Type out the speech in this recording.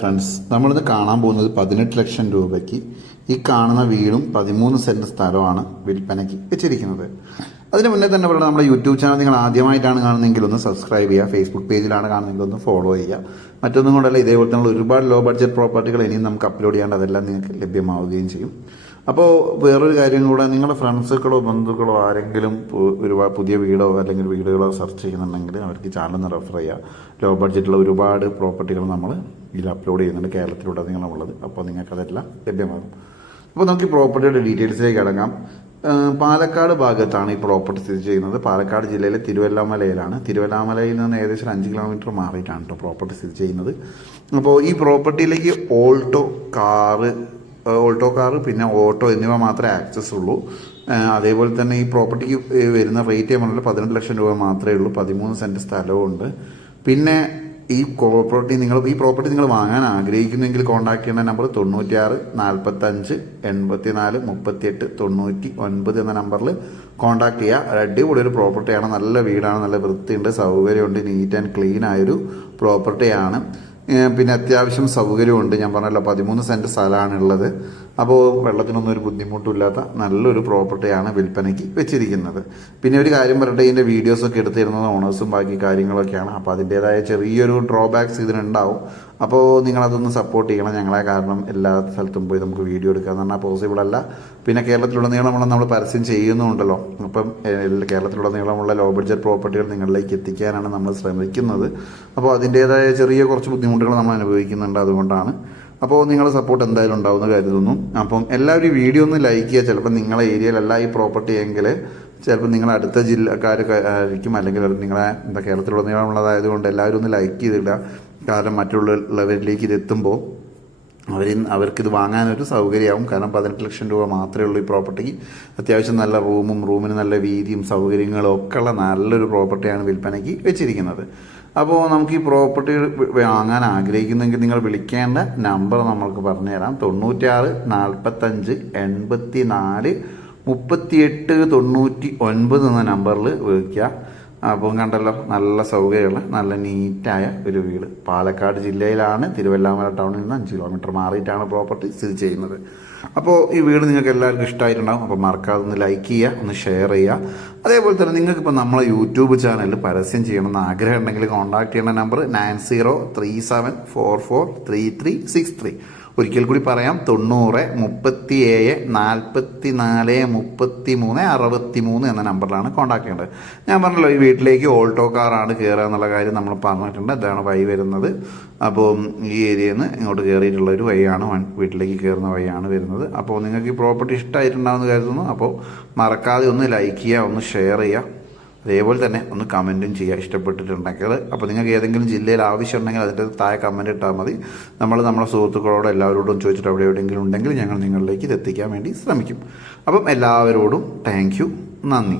Friends നമ്മളിത് കാണാൻ പോകുന്നത് പതിനെട്ട് ലക്ഷം രൂപയ്ക്ക് ഈ കാണുന്ന വീടും പതിമൂന്ന് സെന്റ് സ്ഥലമാണ് വിൽപ്പനയ്ക്ക് വെച്ചിരിക്കുന്നത്. അതിന് മുന്നേ തന്നെ പറയുന്നത് നമ്മുടെ യൂട്യൂബ് ചാനൽ നിങ്ങൾ ആദ്യമായിട്ടാണ് കാണുന്നതെങ്കിൽ ഒന്ന് സബ്സ്ക്രൈബ് ചെയ്യുക. ഫേസ്ബുക്ക് പേജിലാണ് കാണുന്നതെങ്കിൽ ഒന്ന് ഫോളോ ചെയ്യുക. മറ്റൊന്നും കൊണ്ടല്ല ഇതേപോലെ തന്നെ ഒരുപാട് ലോ ബഡ്ജറ്റ് പ്രോപ്പർട്ടികൾ ഇനിയും നമുക്ക് അപ്ലോഡ് ചെയ്യാണ്ട് അതെല്ലാം നിങ്ങൾക്ക് ലഭ്യമാവുകയും ചെയ്യും. അപ്പോൾ വേറൊരു കാര്യം കൂടെ നിങ്ങളുടെ ഫ്രണ്ട്സുകളോ ബന്ധുക്കളോ ആരെങ്കിലും ഒരുപാട് പുതിയ വീടോ അല്ലെങ്കിൽ വീടുകളോ സെർച്ച് ചെയ്യുന്നുണ്ടെങ്കിൽ അവർക്ക് ചാനൽ ഒന്ന് റെഫർ ചെയ്യുക. ലോ ബഡ്ജറ്റുള്ള ഒരുപാട് പ്രോപ്പർട്ടികൾ നമ്മൾ ഇതിൽ അപ്ലോഡ് ചെയ്യുന്നുണ്ട്. കേരളത്തിലുടനീളമുള്ളത്. അപ്പോൾ നിങ്ങൾക്ക് അതെല്ലാം ലഭ്യമാകും. അപ്പോൾ നമുക്ക് പ്രോപ്പർട്ടിയുടെ ഡീറ്റെയിൽസിലേക്ക് അടങ്ങാം. പാലക്കാട് ഭാഗത്താണ് ഈ പ്രോപ്പർട്ടി സ്ഥിതി ചെയ്യുന്നത്. പാലക്കാട് ജില്ലയിലെ തിരുവല്ലാമലയിലാണ്. തിരുവല്ലാമലയിൽ നിന്ന് ഏകദേശം അഞ്ച് കിലോമീറ്റർ മാറിയിട്ടാണ് കേട്ടോ പ്രോപ്പർട്ടി സ്ഥിതി ചെയ്യുന്നത്. അപ്പോൾ ഈ പ്രോപ്പർട്ടിയിലേക്ക് ഓൾട്ടോ കാറ് ഓൾട്ടോ കാറ് പിന്നെ ഓട്ടോ എന്നിവ മാത്രമേ ആക്സസ് ഉള്ളൂ. അതേപോലെ തന്നെ ഈ പ്രോപ്പർട്ടിക്ക് വരുന്ന റേറ്റ് പറഞ്ഞാൽ പതിനെട്ട് ലക്ഷം രൂപ മാത്രമേ ഉള്ളൂ. പതിമൂന്ന് സെന്റ് സ്ഥലവും ഉണ്ട് പിന്നെ ഈ പ്രോപ്പർട്ടി നിങ്ങൾ ഈ പ്രോപ്പർട്ടി നിങ്ങൾ വാങ്ങാൻ ആഗ്രഹിക്കുന്നെങ്കിൽ കോൺടാക്ട് ചെയ്യുന്ന നമ്പർ തൊണ്ണൂറ്റിയാറ് നാൽപ്പത്തഞ്ച് എൺപത്തി നാല് മുപ്പത്തിയെട്ട് തൊണ്ണൂറ്റി ഒൻപത് എന്ന നമ്പറിൽ കോൺടാക്ട് ചെയ്യുക അടിപൊളി ഒരു പ്രോപ്പർട്ടിയാണ് നല്ല വീടാണ്. നല്ല വൃത്തിയുണ്ട്. സൗകര്യമുണ്ട്. നീറ്റ് ആൻഡ് ക്ലീൻ ആയൊരു പ്രോപ്പർട്ടിയാണ് പിന്നെ അത്യാവശ്യം സൗകര്യമുണ്ട്. ഞാൻ പറഞ്ഞല്ലോ പതിമൂന്ന് സെന്റ് സ്ഥലമാണുള്ളത്. അപ്പോൾ വെള്ളത്തിനൊന്നും ഒരു ബുദ്ധിമുട്ടില്ലാത്ത നല്ലൊരു പ്രോപ്പർട്ടിയാണ് വിൽപ്പനയ്ക്ക് വെച്ചിരിക്കുന്നത്. പിന്നെ ഒരു കാര്യം പറയട്ടെ ഇതിന്റെ വീഡിയോസൊക്കെ എടുത്തിരുന്നത് ഓണേഴ്സും ബാക്കി കാര്യങ്ങളൊക്കെയാണ്. അപ്പോൾ അതിന്റേതായ ചെറിയൊരു ഡ്രോബാക്സ് ഇതിനുണ്ടാവും. അപ്പോൾ നിങ്ങളതൊന്ന് സപ്പോർട്ട് ചെയ്യണം. ഞങ്ങളെ കാരണം എല്ലാ സ്ഥലത്തും പോയി നമുക്ക് വീഡിയോ എടുക്കാന്ന് പറഞ്ഞാൽ പോസിബിൾ അല്ല. പിന്നെ കേരളത്തിലുടനീളമുള്ള നമ്മൾ പരസ്യം ചെയ്യുന്നുണ്ടല്ലോ. അപ്പം കേരളത്തിലുടനീളമുള്ള ലോ ബഡ്ജറ്റ് പ്രോപ്പർട്ടികൾ നിങ്ങളിലേക്ക് എത്തിക്കാനാണ് നമ്മൾ ശ്രമിക്കുന്നത്. അപ്പോൾ അതിന്റേതായ ചെറിയ കുറച്ച് ബുദ്ധിമുട്ടുകൾ നമ്മൾ അനുഭവിക്കുന്നുണ്ട് അതുകൊണ്ടാണ്. അപ്പോൾ നിങ്ങളുടെ സപ്പോർട്ട് എന്തായാലും ഉണ്ടാവുമെന്ന് കരുതുന്നു. അപ്പം എല്ലാവരും വീഡിയോ ഒന്ന് ലൈക്ക് ചെയ്യുക. ചിലപ്പോൾ നിങ്ങളെ ഏരിയയിലല്ല ഈ പ്രോപ്പർട്ടി എങ്കിൽ ചിലപ്പോൾ നിങ്ങൾ അടുത്ത ജില്ലക്കാർ ആയിരിക്കും. അല്ലെങ്കിൽ നിങ്ങളെ എന്താ കേരളത്തിലുടനീളമുള്ളതായതുകൊണ്ട് എല്ലാവരും ഒന്ന് ലൈക്ക് ചെയ്തിടുക. കാരണം മറ്റുള്ളവരിലേക്ക് ഇതെത്തുമ്പോൾ അവർ അവർക്കിത് വാങ്ങാനൊരു സൗകര്യമാവും. കാരണം പതിനെട്ട് ലക്ഷം രൂപ മാത്രമേ ഉള്ളൂ ഈ പ്രോപ്പർട്ടിക്ക്. അത്യാവശ്യം നല്ല റൂമും റൂമിന് നല്ല വീതിയും സൗകര്യങ്ങളും ഒക്കെ ഉള്ള നല്ലൊരു പ്രോപ്പർട്ടിയാണ് വിൽപ്പനയ്ക്ക് വെച്ചിരിക്കുന്നത്. അപ്പോൾ നമുക്ക് ഈ പ്രോപ്പർട്ടി വാങ്ങാൻ ആഗ്രഹിക്കുന്നെങ്കിൽ നിങ്ങൾ വിളിക്കേണ്ട നമ്പർ നമ്മൾക്ക് പറഞ്ഞുതരാം. തൊണ്ണൂറ്റാറ് നാൽപ്പത്തഞ്ച് എൺപത്തി നാല് മുപ്പത്തിയെട്ട് തൊണ്ണൂറ്റി ഒൻപത് എന്ന നമ്പറിൽ വിളിക്കുക. അപ്പം കണ്ടല്ലോ നല്ല സൗകര്യമുള്ള നല്ല നീറ്റായ ഒരു വീട്. പാലക്കാട് ജില്ലയിലാണ് തിരുവല്ലാമല ടൗണിൽ നിന്ന് അഞ്ച് കിലോമീറ്റർ മാറിയിട്ടാണ് പ്രോപ്പർട്ടി സ്ഥിതി ചെയ്യുന്നത്. അപ്പോൾ ഈ വീട് നിങ്ങൾക്ക് എല്ലാവർക്കും ഇഷ്ടമായിട്ടുണ്ടാകും അപ്പോൾ മറക്കാതെ ഒന്ന് ലൈക്ക് ചെയ്യുക ഒന്ന് ഷെയർ ചെയ്യുക. അതേപോലെ തന്നെ നിങ്ങൾക്കിപ്പോൾ നമ്മളെ യൂട്യൂബ് ചാനലിൽ പരസ്യം ചെയ്യണമെന്ന് ആഗ്രഹമുണ്ടെങ്കിൽ കോൺടാക്ട് ചെയ്യുന്ന number nine zero three seven four four three three six three. ഒരിക്കൽ കൂടി പറയാം. തൊണ്ണൂറ് മുപ്പത്തി ഏഴ് നാൽപ്പത്തി നാല് മുപ്പത്തി മൂന്ന് അറുപത്തി മൂന്ന് എന്ന നമ്പറിലാണ് കോൺടാക്ട് ചെയ്യേണ്ടത്. ഞാൻ പറഞ്ഞല്ലോ ഈ വീട്ടിലേക്ക് ഓൾട്ടോ കാറാണ് കയറുക എന്നുള്ള കാര്യം നമ്മൾ പറഞ്ഞിട്ടുണ്ട്. ഇതാണ് വഴി വരുന്നത്. അപ്പോൾ ഈ ഏരിയയിൽ നിന്ന് ഇങ്ങോട്ട് കയറിയിട്ടുള്ള ഒരു വഴിയാണ് വീട്ടിലേക്ക് കയറുന്ന വഴിയാണ് വരുന്നത്. അപ്പോൾ നിങ്ങൾക്ക് ഈ പ്രോപ്പർട്ടി ഇഷ്ടമായിട്ടുണ്ടാവുമെന്ന് കരുതുന്നു. അപ്പോൾ മറക്കാതെ ഒന്ന് ലൈക്ക് ചെയ്യുക ഒന്ന് ഷെയർ ചെയ്യുക. അതേപോലെ തന്നെ ഒന്ന് കമന്റും ചെയ്യുക ഇഷ്ടപ്പെട്ടിട്ടുണ്ടെങ്കിൽ. അപ്പോൾ നിങ്ങൾക്ക് ഏതെങ്കിലും ജില്ലയിൽ ആവശ്യമുണ്ടെങ്കിൽ അതിന്റെ താഴെ കമന്റ് ഇട്ടാൽ മതി. നമ്മൾ നമ്മുടെ സുഹൃത്തുക്കളോട് എല്ലാവരോടും ചോദിച്ചിട്ട് അവിടെ എവിടെയെങ്കിലും ഉണ്ടെങ്കിൽ ഞങ്ങൾ നിങ്ങളിലേക്ക് ഇത് എത്തിക്കാൻ വേണ്ടി ശ്രമിക്കും. അപ്പം എല്ലാവരോടും താങ്ക് നന്ദി.